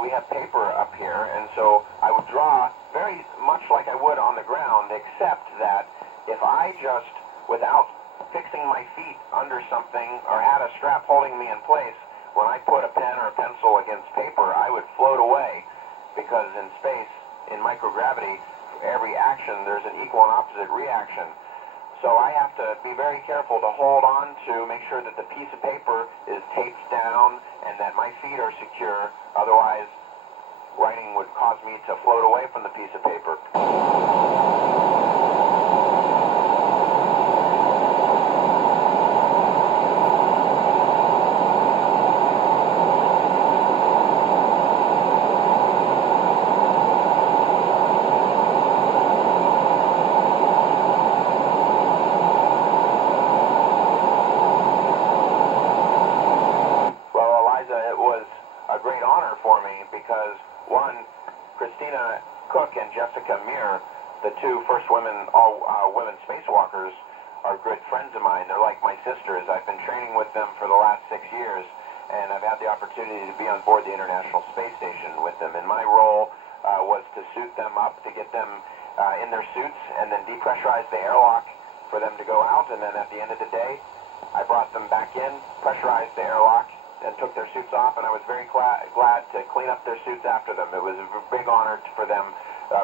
we have paper up here, and so I would draw very much like I would on the ground, except that if I just, without fixing my feet under something or had a strap holding me in place, when I put a pen or a pencil against paper, I would float away, because in space, in microgravity, for every action, there's an equal and opposite reaction. So I have to be very careful to hold on to make sure that the piece of paper is taped down and that my feet are secure. Otherwise, writing would cause me to float away from the piece of paper. The two first all-women spacewalkers are good friends of mine. They're like my sisters. I've been training with them for the last 6 years, and I've had the opportunity to be on board the International Space Station with them. And my role was to suit them up, to get them in their suits, and then depressurize the airlock for them to go out. And then at the end of the day, I brought them back in, pressurized the airlock, and took their suits off, and I was very glad to clean up their suits after them. It was a big honor for them,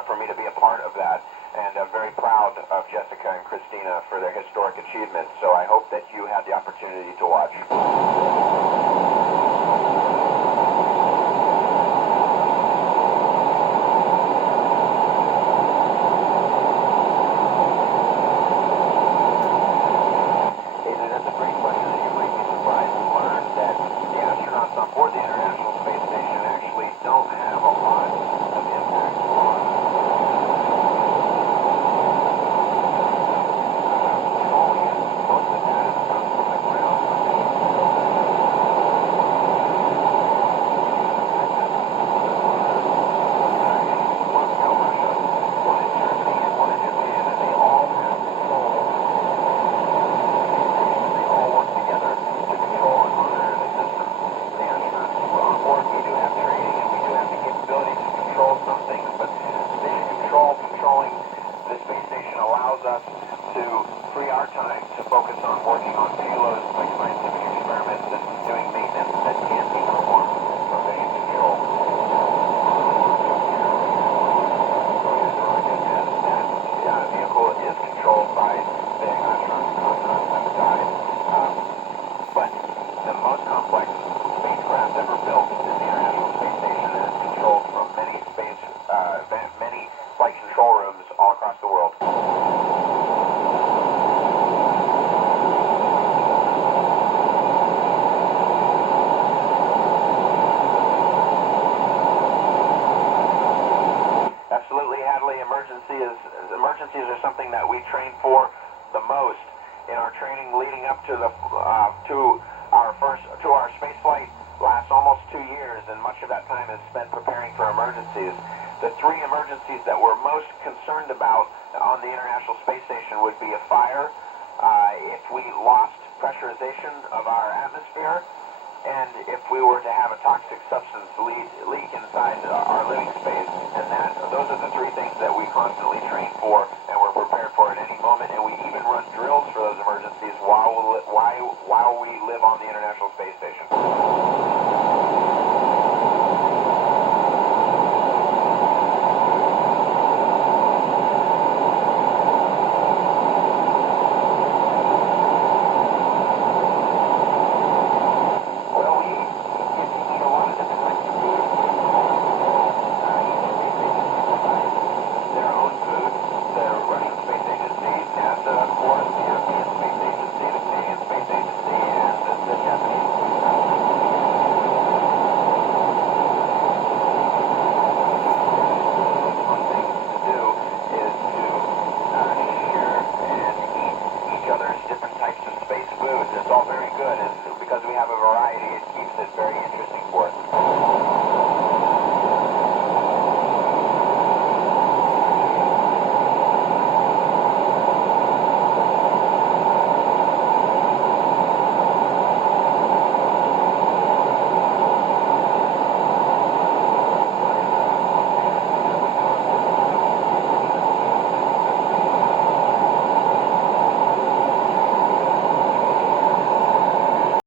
for me to be a part of that, and I'm very proud of Jessica and Christina for their historic achievements, so I hope that you had the opportunity to watch. Emergencies are something that we train for the most in our training leading up to our space flight. Lasts almost 2 years, and much of that time is spent preparing for emergencies. The 3 emergencies that we're most concerned about on the International Space Station would be a fire, if we lost pressurization of our atmosphere, and if we were to have a toxic substance leak inside our living space. And those are the 3 things that we constantly train for, and we're prepared for at any moment, and we even run drills for those emergencies while we live on the International Space Station.